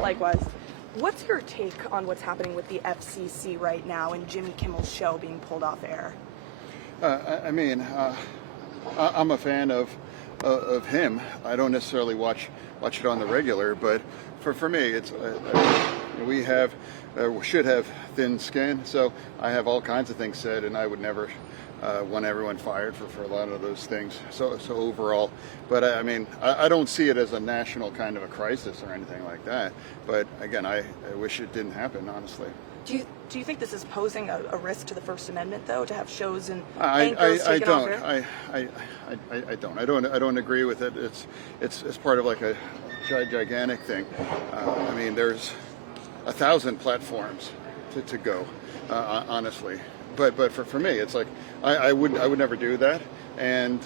Likewise. What's your take on what's happening with the FCC right now and Jimmy Kimmel's show being pulled off air? I'm a fan of him. I don't necessarily watch it on the regular, but for me, it's we should have thin skin. So I have all kinds of things said, and I would never want everyone fired for a lot of those things. So overall, but I don't see it as a national kind of a crisis or anything like that. But again, I wish it didn't happen, honestly. Do you think this is posing a risk to the First Amendment, though, to have shows and anchors taken off air? I don't agree with it. It's part of like a gigantic thing. There's 1,000 platforms to go, honestly. But for me, it's like I would never do that, and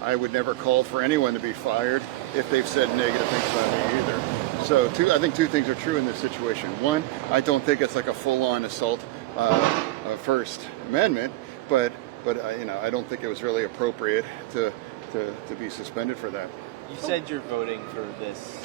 I would never call for anyone to be fired if they've said negative things about me either. So I think two things are true in this situation. One, I don't think it's like a full-on assault First Amendment, but I don't think it was really appropriate to be suspended for that. You said you're voting for this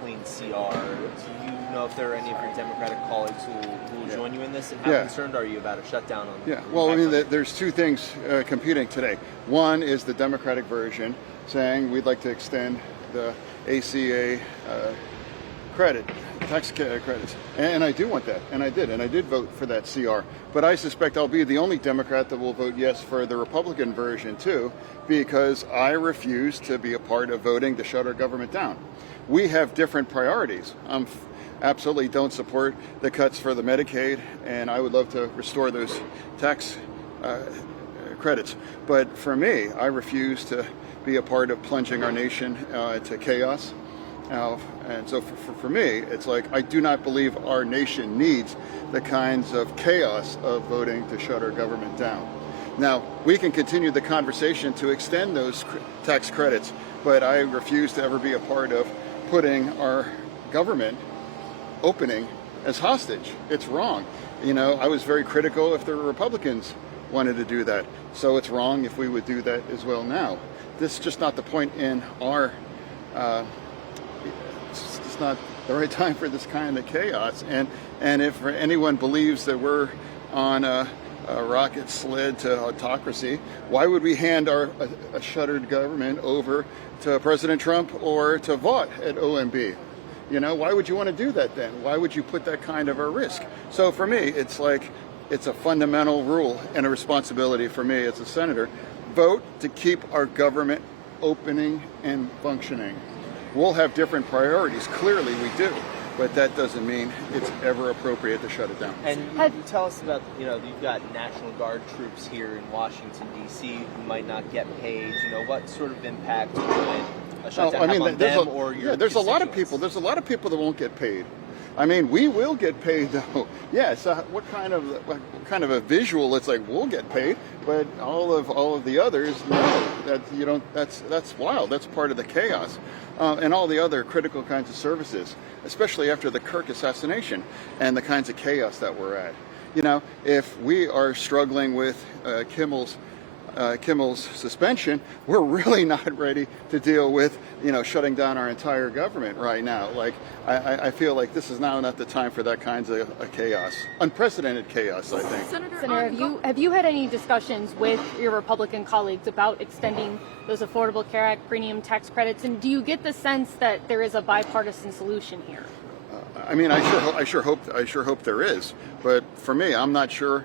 clean CR. Do you know if there are any of your Democratic colleagues who will join you in this? And how concerned are you about a shutdown on? Yeah. Well, there's two things competing today. One is the Democratic version saying we'd like to extend the ACA tax credits, and I do want that, and I did vote for that CR. But I suspect I'll be the only Democrat that will vote yes for the Republican version too, because I refuse to be a part of voting to shut our government down. We have different priorities. Absolutely don't support the cuts for the Medicaid, and I would love to restore those tax credits. But for me, I refuse to be a part of plunging our nation to chaos. And so for me, it's like I do not believe our nation needs the kinds of chaos of voting to shut our government down. Now, we can continue the conversation to extend those tax credits, but I refuse to ever be a part of putting our government opening as hostage. It's wrong. I was very critical if the Republicans wanted to do that. So it's wrong if we would do that as well now. This is just not the point in our it's not the right time for this kind of chaos. And if anyone believes that we're on a rocket sled to autocracy, why would we hand a shuttered government over to President Trump or to Vought at OMB? Why would you want to do that then? Why would you put that kind of a risk? So for me, it's a fundamental rule and a responsibility for me as a senator. Vote to keep our government opening and functioning. We'll have different priorities. Clearly we do. But that doesn't mean it's ever appropriate to shut it down. And you tell us about, you've got National Guard troops here in Washington, D.C. who might not get paid. What sort of impact would a shutdown have on them or your there's a lot of people. There's a lot of people that won't get paid. We will get paid though. Yes. What kind of a visual? It's like we'll get paid, but all of the others, no. That's wild. That's part of the chaos, and all the other critical kinds of services, especially after the Kirk assassination and the kinds of chaos that we're at. If we are struggling with Kimmel's suspension, we're really not ready to deal with, shutting down our entire government right now. I feel like this is now not the time for that kinds of chaos, unprecedented chaos, I think. Senator, have you had any discussions with your Republican colleagues about extending those Affordable Care Act premium tax credits, and do you get the sense that there is a bipartisan solution here? I sure hope there is, but for me, I'm not sure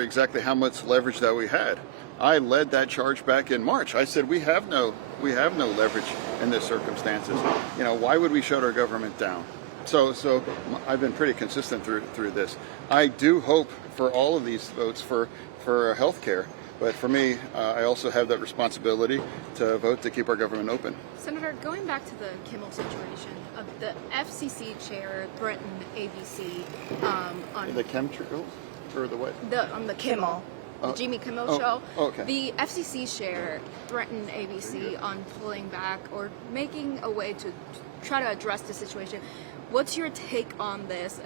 exactly how much leverage that we had. I led that charge back in March. I said we have no leverage in this circumstances. Why would we shut our government down? So I've been pretty consistent through this. I do hope for all of these votes for health care, but for me, I also have that responsibility to vote to keep our government open. Senator, going back to the Kimmel situation, the FCC chair threatened ABC on the chemtrails. Or the what? On the Kimmel, the Jimmy Kimmel show. Okay. The FCC chair threatened ABC on pulling back or making a way to try to address the situation. What's your take on this,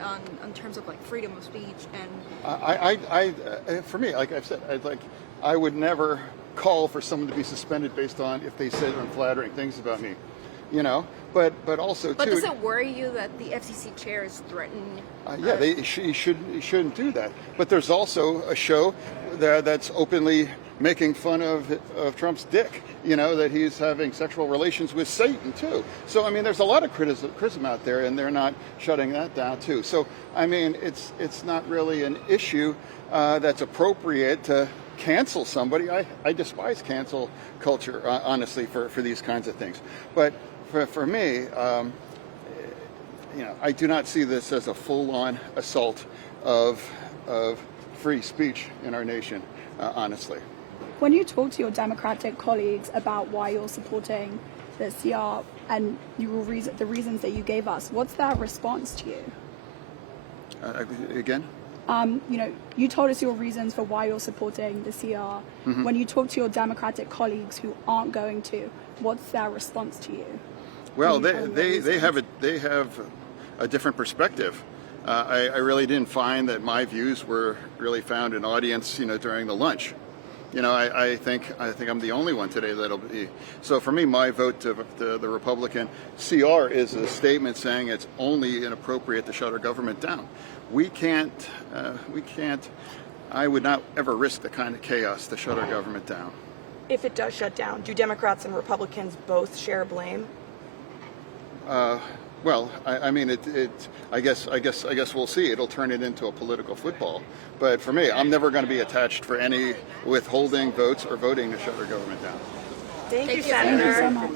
in terms of freedom of speech and? For me, like I've said, I would never call for someone to be suspended based on if they said unflattering things about me. But also But too. does it worry you that the FCC chair is threatening? Yeah, he shouldn't do that. But there's also a show that's openly making fun of Trump's dick. That he's having sexual relations with Satan too. So I mean, there's a lot of criticism out there, and they're not shutting that down too. So I mean, it's not really an issue that's appropriate to cancel somebody. I despise cancel culture, honestly, for these kinds of things. But for me, I do not see this as a full-on assault of free speech in our nation, honestly. When you talk to your Democratic colleagues about why you're supporting the CR and the reasons that you gave us, what's their response to you? Again? You told us your reasons for why you're supporting the CR. Mm-hmm. When you talk to your Democratic colleagues who aren't going to, what's their response to you? Well, they have a different perspective. I really didn't find that my views were really found an audience, during the lunch. I think I'm the only one today that'll be. So for me, my vote to the Republican CR is a statement saying it's only inappropriate to shut our government down. We can't. I would not ever risk the kind of chaos to shut our government down. If it does shut down, do Democrats and Republicans both share blame? Well, I mean, I guess we'll see. It'll turn it into a political football. But for me, I'm never going to be attached for any withholding votes or voting to shut our government down. Thank you, Thank you Senator. so much.